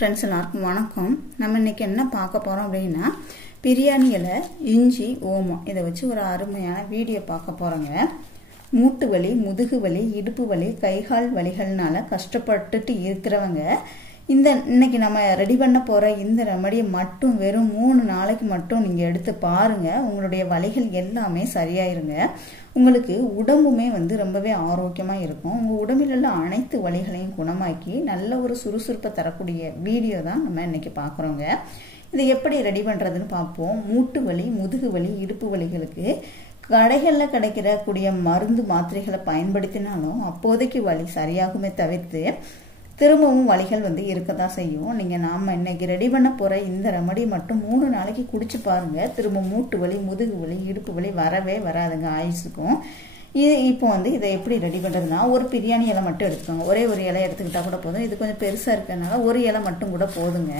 Friends எல்லாருக்கும் வணக்கம். நம்ம இன்னைக்கு என்ன பார்க்க போறோம் அப்படின்னா பிரியாணி இலை, இஞ்சி, ஓமம் இதை வச்சு ஒரு அருமையான வீடியோ பார்க்க போறோங்க. மூட்டு வலி, முதுகு வலி, இடுப்பு வலி, கைகால் வலிகள்னால கஷ்டப்பட்டுட்டு இருக்கிறவங்க இன்னைக்கு நம்ம ரெடி பண்ண போற இந்த ரெமடியை மட்டும் வெறும் 3 நாளைக்கு மட்டும் நீங்க எடுத்து பாருங்க. உங்களுடைய வலிகள் எல்லாமே சரியாயிருங்க. உங்களுக்கு உடம்புமே ரொம்பவே ஆரோக்கியமா இருக்கும். உங்க உடம்பில் உள்ள அனைத்து வலிகளையும் குணமாக்கி நல்ல ஒரு சுறுசுறுப்பை தரக்கூடிய வீடியோ தான் நம்ம இன்னைக்கு பார்க்குறோங்க. இதை எப்படி ரெடி பண்றதுன்னு பார்ப்போம். மூட்டு வலி, முதுகு வலி, இடுப்பு வலிகளுக்கு கடைகளில் கிடைக்கக்கூடிய மருந்து மாத்திரைகளை பயன்படுத்தினாலும் அப்போதைக்கு வலி சரியாகுமே தவிர்த்து திரும்பவும் வலிகள் இருக்கதான் செய்யும். நாம இன்னைக்கு ரெடி பண்ண போற இந்த ரெமடி மட்டும் 3 நாளைக்கு குடிச்சு பாருங்க. திரும்ப மூட்டு வலி, முதுகு வலி, இடுப்பு வலி வரவே வராதுங்க ஆயுசுக்கும். இப்போ இதை எப்படி ரெடி பண்றதுன்னா, ஒரு பிரியாணி இலை மட்டும் எடுத்துக்கோங்க. ஒரே ஒரு இலை எடுத்துக்கிட்டா கூட போதும். இது கொஞ்சம் பெருசா இருக்கனால ஒரு இலை மட்டும் கூட போதுங்க.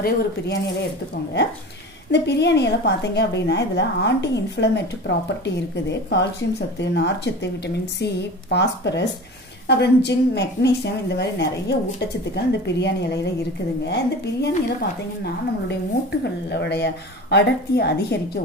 ஒரே ஒரு பிரியாணி இலை எடுத்துக்கோங்க. இந்த பிரியாணி இலை பார்த்தீங்க அப்படின்னா இதுல ஆன்டி இன்ஃப்ளமேட்டரி ப்ராப்பர்ட்டி இருக்குது. கால்சியம் சத்து, நார்ச்சத்து, விட்டமின் சி, பாஸ்பரஸ், அப்புறம் ஜிங்க், மெக்னீசியம், இந்த மாதிரி நிறைய ஊட்டச்சத்துக்கள் இந்த பிரியாணி இலையில இருக்குதுங்க. இந்த பிரியாணி இலை பார்த்தீங்கன்னா நம்மளுடைய மூட்டுகளுடைய அடர்த்தியை அதிகரிக்க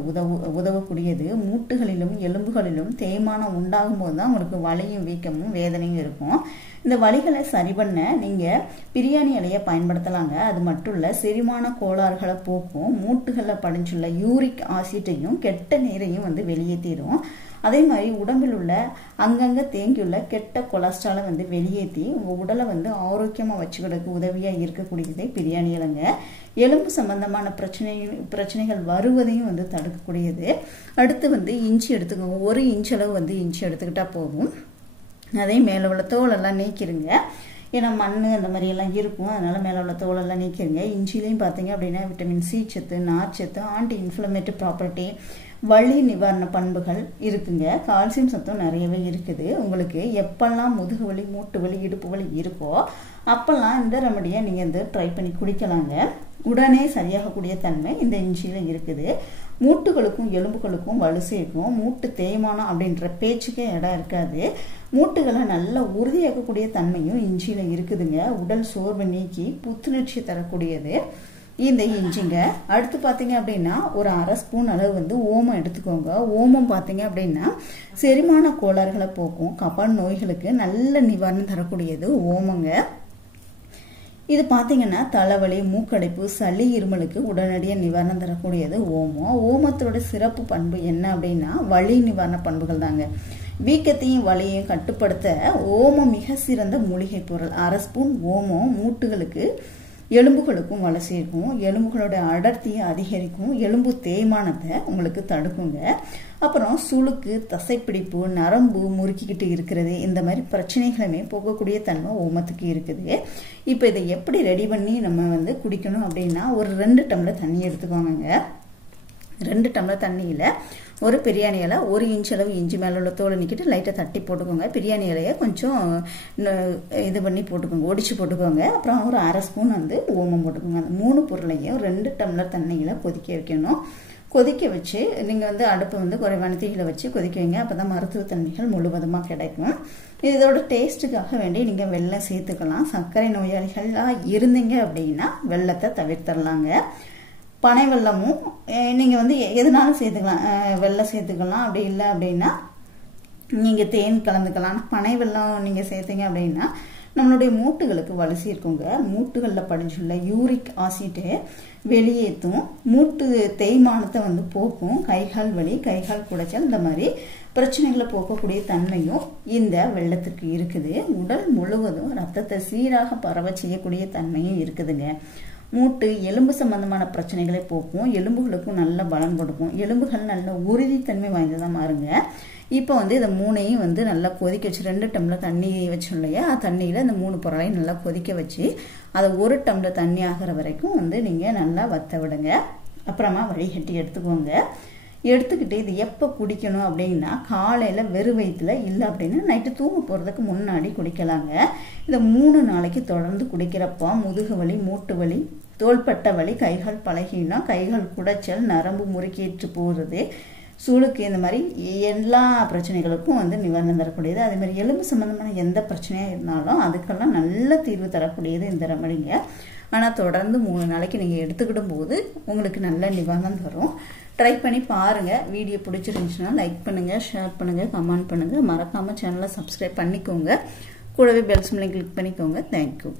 உதவக்கூடியது. மூட்டுகளிலும் எலும்புகளிலும் தேய்மானம் உண்டாகும் போது தான் உங்களுக்கு வலியும் வீக்கமும் வேதனையும் இருக்கும். இந்த வலிகளை சரி பண்ண நீங்க பிரியாணி இலையை பயன்படுத்தலாங்க. அது மட்டும் இல்ல, செரிமான கோளாறுகளை போக்கும். மூட்டுகளில் படிஞ்சுள்ள யூரிக் ஆசிட்டையும் கெட்ட நீரையும் வெளியேற்றிடும். அதே மாதிரி உடம்பில் உள்ள அங்கங்க தேங்கியுள்ள கெட்ட கொலஸ்ட்ராலை வெளியேற்றி உங்க உடலை ஆரோக்கியமா வச்சுக்கிறதுக்கு உதவியா இருக்கக்கூடியதே பிரியாணி இலைங்க. எலும்பு சம்பந்தமான பிரச்சனைகள் வருவதையும் தடுக்கக்கூடியது. அடுத்து இஞ்சி எடுத்துக்கோங்க. 1 இன்ச் அளவு இஞ்சி எடுத்துக்கிட்டா போதும். அதே மேல உள்ள தோலெல்லாம் நீக்கிருங்க. ஏன்னா மண் அந்த மாதிரி எல்லாம் இருக்கும், அதனால மேல உள்ள தோலெல்லாம் நீக்கிருங்க. இஞ்சிலையும் பார்த்தீங்க அப்படின்னா விட்டமின் சி சத்து, நார்ச்சத்து, ஆன்டி இன்ஃப்ளமேட்டரி ப்ராப்பர்ட்டி, வலி நிவாரண பண்புகள் இருக்குங்க. கால்சியம் சத்தும் நிறையவே இருக்குது. உங்களுக்கு எப்பெல்லாம் முதுகு வலி, மூட்டு வலி, இடுப்பு வலி இருக்கோ அப்பெல்லாம் இந்த ரெமடியை நீங்க ட்ரை பண்ணி குடிக்கலாங்க. உடனே சரியாகக்கூடிய தன்மை இந்த இஞ்சியில இருக்குது. மூட்டுகளுக்கும் எலும்புகளுக்கும் வலு சேர்க்கும். மூட்டு தேய்மானம் அப்படின்ற பேச்சுக்கே இடம் இருக்காது. மூட்டுகளை நல்லா உறுதியாக்கக்கூடிய தன்மையும் இஞ்சியில இருக்குதுங்க. உடல் சோர்வை நீக்கி புத்துணர்ச்சி தரக்கூடியது இந்த இஞ்சிங்க. அடுத்து பார்த்தீங்க அப்படின்னா ஒரு 1/2 ஸ்பூன் அளவு ஓமம் எடுத்துக்கோங்க. ஓமம் பார்த்தீங்க அப்படின்னா செரிமான கோளாறுகளை போக்கும். கப நோய்களுக்கு நல்ல நிவாரணம் தரக்கூடியது ஓமங்க. இது பார்த்தீங்கன்னா தலைவலி, மூக்கடைப்பு, சளி, இருமலுக்கு உடனடியாக நிவாரணம் தரக்கூடியது ஓமம். ஓமத்தோட சிறப்பு பண்பு என்ன அப்படின்னா வலி நிவாரண பண்புகள் தாங்க. வீக்கத்தையும் வலியையும் கட்டுப்படுத்த ஓமம் மிக சிறந்த மூலிகை பொருள். 1/2 ஸ்பூன் ஓமம் மூட்டுகளுக்கு எலும்புகளுக்கும் வலு சேர்க்கும். எலும்புகளோட அடர்த்தியை அதிகரிக்கும். எலும்பு தேய்மானத்தை உங்களுக்கு தடுக்குங்க. அப்புறம் சுளுக்கு, தசைப்பிடிப்பு, நரம்பு முறுக்கிக்கிட்டு இருக்கிறது, இந்த மாதிரி பிரச்சனைகளுமே போகக்கூடிய தன்மை ஓமத்துக்கு இருக்குது. இப்போ இதை எப்படி ரெடி பண்ணி நம்ம குடிக்கணும் அப்படின்னா, ஒரு 2 டம்ளர் தண்ணி எடுத்துக்கோங்க. 2 டம்ளர் தண்ணியில் ஒரு பிரியாணி இலை, 1 இன்ச் அளவு இஞ்சி மேலே உள்ள தோலை நீக்கிட்டு லைட்டாக தட்டி போட்டுக்கோங்க. பிரியாணி இலையை கொஞ்சம் இது பண்ணி போட்டுக்கோங்க, ஒடிச்சு போட்டுக்கோங்க. அப்புறம் ஒரு 1/2 ஸ்பூன் ஓமம் போட்டுக்கோங்க. அந்த 3 பொருளையும் 2 டம்ளர் தண்ணியில் கொதிக்க வைக்கணும். கொதிக்க வச்சு நீங்கள் அடுப்பை குறைவான தீயில வச்சு கொதிக்க வைங்க. அப்போ தான் மருத்துவத்தன்மைகள் முழுவதுமாக கிடைக்கும். இதோட டேஸ்ட்டுக்காக வேண்டி நீங்கள் வெல்லம் சேர்த்துக்கலாம். சர்க்கரை நோயாளிகளாக இருந்தீங்க அப்படின்னா வெல்லத்தை தவிர்த்தரலாங்க. பனை வெல்லமும் நீங்கள் எதுனாலும் சேர்த்துக்கலாம். வெல்லம் சேர்த்துக்கலாம். அப்படி இல்லை அப்படின்னா நீங்கள் தேன் கலந்துக்கலாம். பனை வெல்லம் நீங்கள் சேர்த்தீங்க அப்படின்னா நம்மளுடைய மூட்டுகளுக்கு வலு சேர்க்குங்க. மூட்டுகளில் படிஞ்சுள்ள யூரிக் ஆசிட்டை வெளியேற்றும். மூட்டு தேய்மானத்தை போக்கும். கைகால் வலி, கைகால் குடைச்சல், இந்த மாதிரி பிரச்சனைகளை போக்கக்கூடிய தன்மையும் இந்த வெள்ளத்துக்கு இருக்குது. உடல் முழுவதும் ரத்தத்தை சீராக பரவ செய்யக்கூடிய தன்மையும் இருக்குதுங்க. மூட்டு எலும்பு சம்பந்தமான பிரச்சனைகளை போக்கும். எலும்புகளுக்கும் நல்ல பலம் கொடுக்கும். எலும்புகள் நல்ல உறுதித்தன்மை வாய்ந்ததாக மாறுங்க. இப்போ இதை 3ஐயும் நல்லா கொதிக்க வச்சு 2 டம்ளர் தண்ணி வச்சோம் இல்லையா, தண்ணியில் இந்த 3 பொருளையும் நல்லா கொதிக்க வச்சு அதை 1 டம்ளர் தண்ணி ஆகிற வரைக்கும் நீங்கள் நல்லா வத்த விடுங்க. அப்புறமா வடிகட்டி எடுத்துக்கோங்க. எடுத்துக்கிட்டு இது எப்போ குடிக்கணும் அப்படின்னா, காலையில் வெறும் வயிற்றுல, இல்லை அப்படின்னா நைட்டு தூங்க போகிறதுக்கு முன்னாடி குடிக்கலாங்க. இதை 3 நாளைக்கு தொடர்ந்து குடிக்கிறப்போ முதுகு வலி, மூட்டு வலி, தோள்பட்ட வலி, கைகள் பழகினா, கைகள் குடைச்சல், நரம்பு முறுக்கேற்று போகிறது, சூளுக்கு இந்த மாதிரி எல்லா பிரச்சனைகளுக்கும் வந்து நிவாரணம் தரக்கூடியது. அதே மாதிரி எலும்பு சம்பந்தமான எந்த பிரச்சனையாக இருந்தாலும் அதுக்கெல்லாம் நல்ல தீர்வு தரக்கூடியது இந்த ரெமடிங்க. ஆனால் தொடர்ந்து 3 நாளைக்கு நீங்கள் எடுத்துக்கிடும் போது உங்களுக்கு நல்ல நிவாரணம் தரும். ட்ரை பண்ணி பாருங்கள். வீடியோ பிடிச்சிருந்துச்சுன்னா லைக் பண்ணுங்கள், ஷேர் பண்ணுங்கள், கமெண்ட் பண்ணுங்கள். மறக்காமல் சேனலை சப்ஸ்கிரைப் பண்ணிக்கோங்க. கூடவே பெல் சிம்லையும் கிளிக் பண்ணிக்கோங்க. தேங்க்யூ.